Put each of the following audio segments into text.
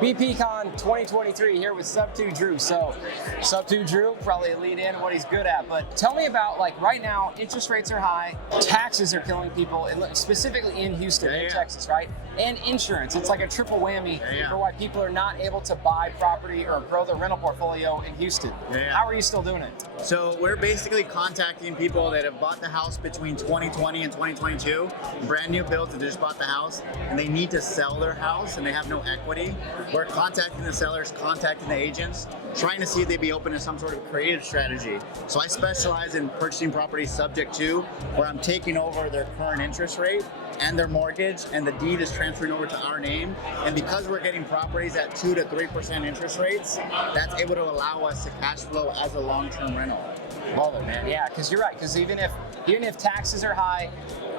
BPCon 2023 here with Sub2 Drew. So Sub2 Drew, probably a lead in what he's good at, but tell me about, like, right now, interest rates are high, taxes are killing people, specifically in Houston, in Texas, right? And insurance. It's like a triple whammy for why people are not able to buy property or grow their rental portfolio in Houston. How are you still doing it? So we're basically contacting people that have bought the house between 2020 and 2022, brand new builds that just bought the house, and they need to sell their house and they have no equity. We're contacting the sellers, contacting the agents, trying to see if they'd be open to some sort of creative strategy. So I specialize in purchasing properties subject to, where I'm taking over their current interest rate and their mortgage, and the deed is transferring over to our name. And because we're getting properties at 2 to 3% interest rates, that's able to allow us to cash flow as a long-term rental. Love it, man. Yeah, because you're right. Because even if taxes are high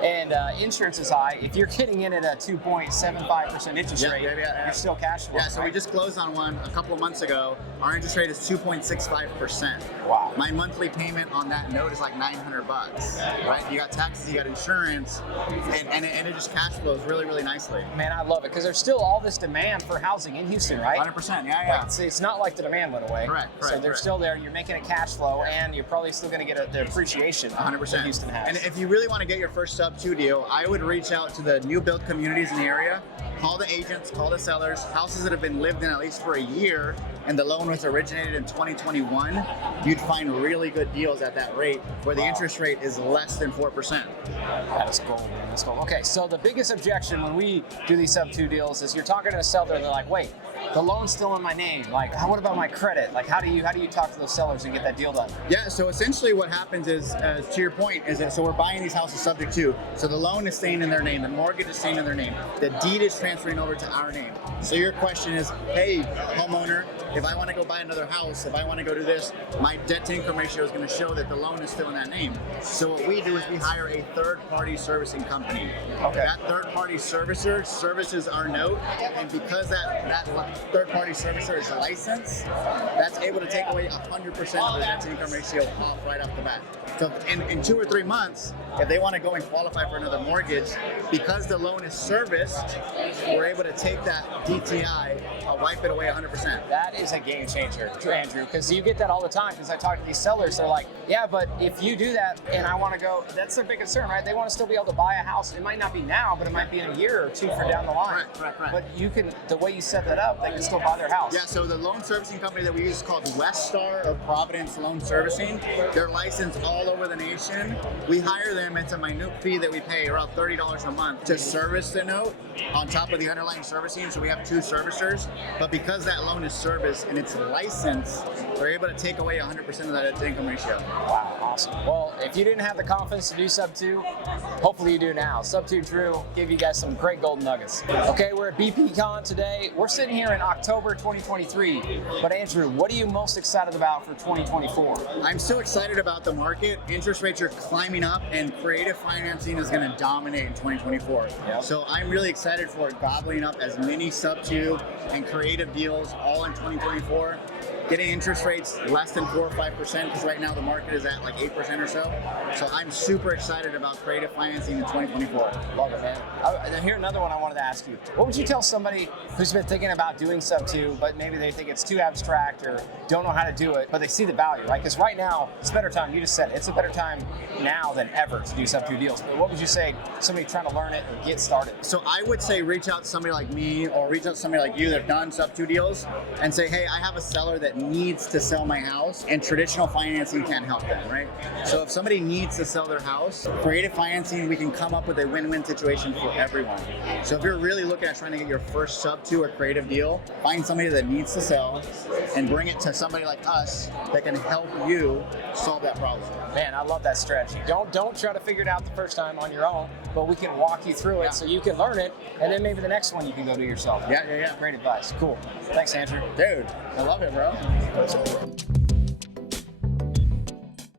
and insurance is high, if you're getting in at a 2.75% interest rate, you're still cash flow. Yeah, so we just closed on one a couple of months ago. Our interest rate is 2.65%. Wow. My monthly payment on that note is like $900, right? You got taxes, you got insurance, and it just cash flows really, really nicely. Man, I love it, because there's still all this demand for housing in Houston, right? 100%, yeah. Like, it's not like the demand went away. Correct. So they're still there, you're making a cash flow, and you're probably still going to get the appreciation 100%. that Houston has. And if you really want to get your first Sub2 deal, I would reach out to the new build communities in the area, call the agents, call the sellers, houses that have been lived in at least for a year, and the loan was originated in 2021, you'd find really good deals at that rate, where the interest rate is less than 4%. That is gold, man. That's gold. Okay, so the biggest objection when we do these Sub2 deals is you're talking to a seller and they're like, wait, the loan's still in my name. Like, what about my credit? Like, how do you talk to those sellers and get that deal done? Yeah, so essentially what happens is, to your point, is that so we're buying these houses subject to, so the loan is staying in their name, the mortgage is staying in their name, the deed is transferring over to our name. So your question is, hey, homeowner, if I want to go buy another house, if I want to go do this, my debt to income ratio is going to show that the loan is still in that name. So what we do is we hire a third-party servicing company. Okay. That third-party servicer services our note, and because that third-party servicer is licensed, that's able to take away 100% of the debt to income ratio off right off the bat. So in 2 or 3 months, if they want to go and qualify for another mortgage, because the loan is serviced, we're able to take that DTI, wipe it away 100%. That is a game changer, Andrew, because you get that all the time. Because I talk to these sellers, they're like, yeah, but if you do that and I want to go, that's their big concern, right? They want to still be able to buy a house. It might not be now, but it might be in a year or two for down the line. Right. But you can, the way you set that up, they can still buy their house. Yeah, so the loan servicing company that we use is called Westar of Providence Loan Servicing. They're licensed all over the nation. We hire them. It's a minute fee that we pay, around $30 a month, to service the note on top of the underlying servicing. So we have 2 servicers, but because that loan is serviced and it's licensed, we're able to take away 100% of that income ratio. Wow, awesome. Well, if you didn't have the confidence to do Sub2, hopefully you do now. Sub2 Drew gave you guys some great golden nuggets. Okay, we're at BPCon today. We're sitting here in October 2023. But Andrew, what are you most excited about for 2024? I'm so excited about the market. Interest rates are climbing up, and creative financing is going to dominate in 2024. Yep. So I'm really excited for it gobbling up as many Sub2 and creative deals all in 2024. Getting interest rates less than 4 or 5%, because right now the market is at like 8% or so. So I'm super excited about creative financing in 2024. Love it, man. Here's another one I wanted to ask you. What would you tell somebody who's been thinking about doing Sub2, but maybe they think it's too abstract or don't know how to do it, but they see the value, right? Because right now, it's a better time. You just said it. It's a better time now than ever to do Sub2 deals. But what would you say to somebody trying to learn it or get started? So I would say reach out to somebody like me, or reach out to somebody like you that have done Sub2 deals, and say, hey, I have a seller that needs to sell my house, and traditional financing can't help them, right? So if somebody needs to sell their house, creative financing, we can come up with a win-win situation for everyone. So if you're really looking at trying to get your first Sub2 or creative deal, find somebody that needs to sell and bring it to somebody like us that can help you solve that problem. Man, I love that strategy. Don't try to figure it out the first time on your own, but we can walk you through it so you can learn it, and then maybe the next one you can go do yourself. Yeah. Great advice. Cool. Thanks, Andrew. Dude, I love it, bro.